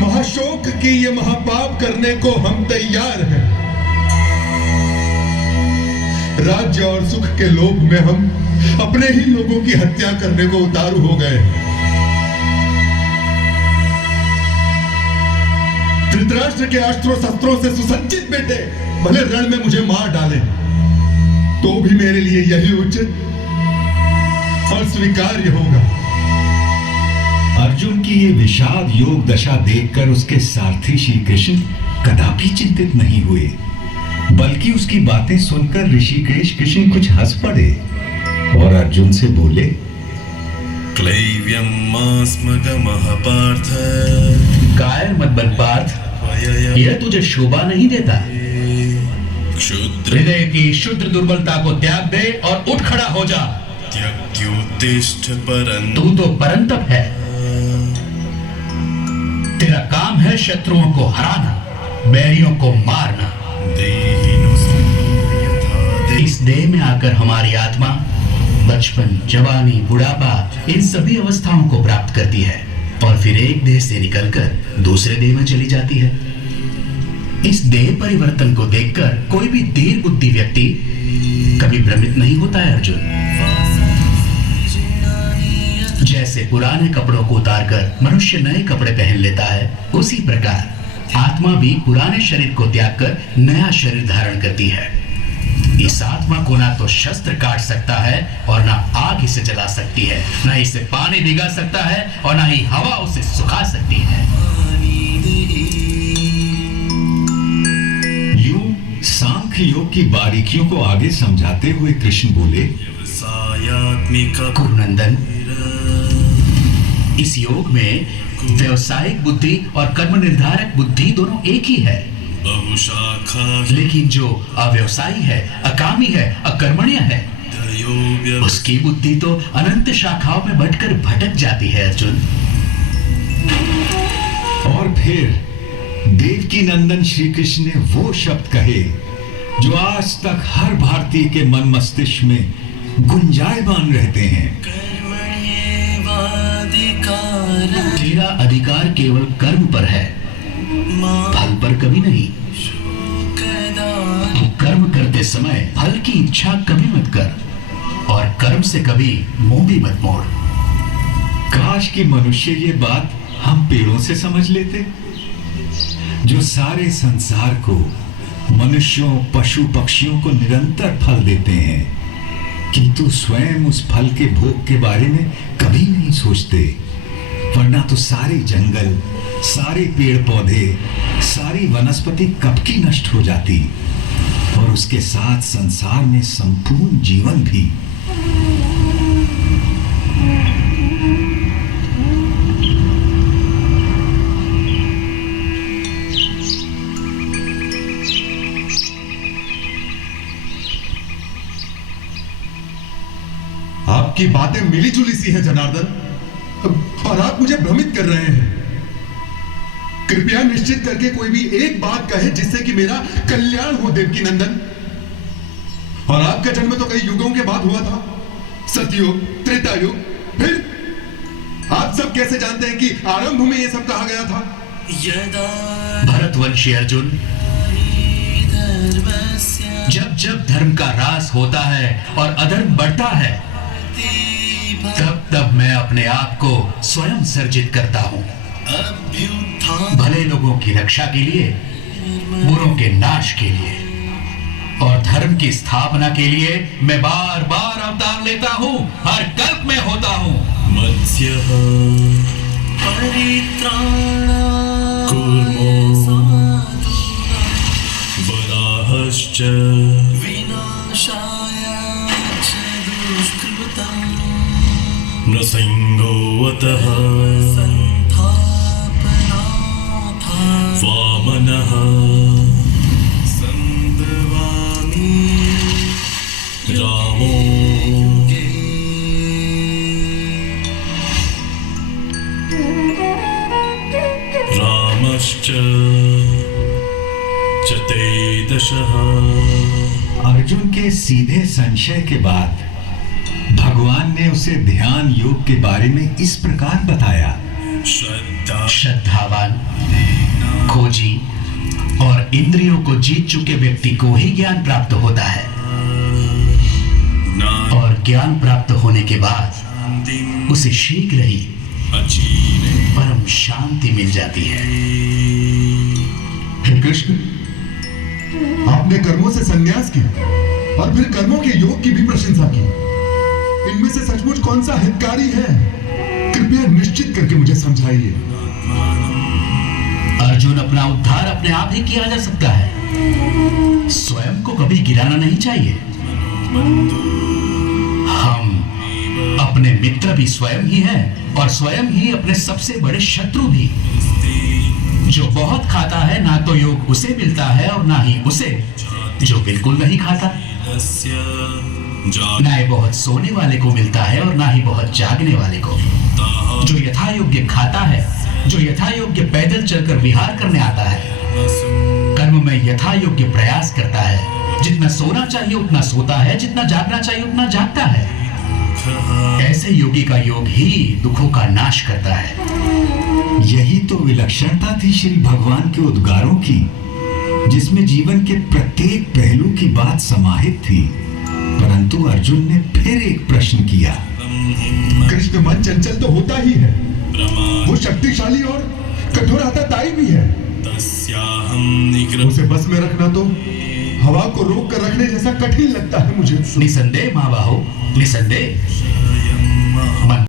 महाशोक की ये महापाप करने को हम तैयार हैं। राज्य और सुख के लोभ में हम अपने ही लोगों की हत्या करने को उतारू हो गए। धृतराष्ट्र के अस्त्रों शस्त्रों से सुसज्जित बेटे भले रण में मुझे मार डाले तो भी मेरे लिए यही उचित और स्वीकार्य होगा। अर्जुन की ये विषाद योग दशा देखकर उसके सारथी श्री कृष्ण कदापि चिंतित नहीं हुए, बल्कि उसकी बातें सुनकर ऋषिकेश कृष्ण कुछ हंस पड़े और अर्जुन से बोले, क्लैव्यं मास्मगमः पार्थ। कायर मत बन पार्थ, यह तुझे शोभा नहीं देता। क्षुद्र हृदय की शुद्ध दुर्बलता को त्याग दे और उठ खड़ा हो जा। त्यक्त्युत्तिष्ठ परन्तु। तू तो परंतप है। तेरा काम है शत्रुओं को हराना, बैरियों को मारना। इस देह में आकर हमारी आत्मा बचपन, जवानी, बुढ़ापा इन सभी अवस्थाओं को प्राप्त करती है और फिर एक देह से निकलकर दूसरे देह में चली जाती है। इस देह परिवर्तन को देखकर कोई भी धीर बुद्धि व्यक्ति कभी भ्रमित नहीं होता है अर्जुन। जैसे पुराने कपड़ों को उतारकर मनुष्य नए कपड़े पहन लेता है, उसी प्रकार आत्मा भी पुराने शरीर को त्याग कर नया शरीर धारण करती है। इस आत्मा को ना तो शस्त्र काट सकता है और ना आग इसे जला सकती है, ना इसे पानी भिगा सकता है और ना ही हवा उसे सुखा सकती है। यूं सांख्य योग की बारीकियों को आगे समझाते हुए कृष्ण बोले, कुरुनंदन, इस योग में व्यवसायिक बुद्धि और कर्म निर्धारक बुद्धि दोनों एक ही है। लेकिन जो अव्यवसायी है, अकामी है, अकर्मण्य है, उसकी बुद्धि तो अनंत शाखाओं में बंटकर भटक जाती है अर्जुन। और फिर देवकी नंदन श्री कृष्ण ने वो शब्द कहे जो आज तक हर भारतीय के मन मस्तिष्क में गुंजायमान रहते हैं। तेरा अधिकार केवल कर्म पर है, फल पर कभी नहीं। तू कर्म करते समय फल की इच्छा कभी मत कर और कर्म से कभी मुंह भी मत मोड़। काश कि मनुष्य ये बात हम पेड़ों से समझ लेते, जो सारे संसार को, मनुष्यों, पशु पक्षियों को निरंतर फल देते हैं, किंतु स्वयं उस फल के भोग के बारे में कभी नहीं सोचते। वरना तो सारे जंगल, सारे पेड़ पौधे, सारी वनस्पति कब की नष्ट हो जाती और उसके साथ संसार में संपूर्ण जीवन भी। आपकी बातें मिली जुली सी हैं जनार्दन, और आप मुझे भ्रमित कर रहे हैं। कृपया निश्चित करके कोई भी एक बात कहे जिससे कि मेरा कल्याण हो देवकी नंदन। और आपका जन्म तो कई युगों के बाद हुआ था, सतयुग, त्रेता युग। फिर आप सब कैसे जानते हैं कि आरंभ में यह सब कहा गया था? भरतवंशी अर्जुन, जब जब धर्म का ह्रास होता है और अधर्म बढ़ता है, तब तब मैं अपने आप को स्वयं सर्जित करता हूं। भले लोगों की रक्षा के लिए, बुरों के नाश के लिए और धर्म की स्थापना के लिए मैं बार बार अवतार लेता हूं, हर कल्प में होता हूं। मत्स्यः कूर्मो वराहश्च नृसिंहोऽवतः वामनः रामो रामश्च चतुर्दशः। अर्जुन के सीधे संशय के बाद भगवान ने उसे ध्यान योग के बारे में इस प्रकार बताया। श्रद्धावान, खोजी और इंद्रियों को जीत चुके व्यक्ति को ही ज्ञान प्राप्त होता है, और ज्ञान प्राप्त होने के बाद उसे शीघ्र ही परम शांति मिल जाती है। हे कृष्ण, आपने कर्मों से संन्यास किया और फिर कर्मों के योग की भी प्रशंसा की। इनमें से सचमुच कौन सा हितकारी है? कृपया निश्चित करके मुझे समझाइए। अर्जुन, अपना उद्धार अपने आप ही किया जा सकता है, स्वयं को कभी गिराना नहीं चाहिए। हम अपने मित्र भी स्वयं ही हैं और स्वयं ही अपने सबसे बड़े शत्रु भी। जो बहुत खाता है, ना तो योग उसे मिलता है और ना ही उसे जो बिल्कुल नहीं खाता। ना ही बहुत सोने वाले को मिलता है और ना ही बहुत जागने वाले को। जो यथा योग्य खाता है, जो यथा योग्य पैदल चलकर विहार करने आता है, कर्म में यथा योग्य प्रयास करता है, जितना सोना चाहिए उतना सोता है, जितना जागना चाहिए उतना जागता है, ऐसे योगी का योग ही दुखों का नाश करता है। यही तो विलक्षणता थी श्री भगवान के उद्गारों की, जिसमें जीवन के प्रत्येक पहलू की बात समाहित थी। परंतु अर्जुन ने फिर एक प्रश्न किया। कृष्ण, मन चंचल तो होता ही है, वो शक्तिशाली और कठोरताई भी है। उसे बस में रखना तो हवा को रोक कर रखने जैसा कठिन लगता है मुझे। निसंदेह महाबाहो, निसंदेह। मन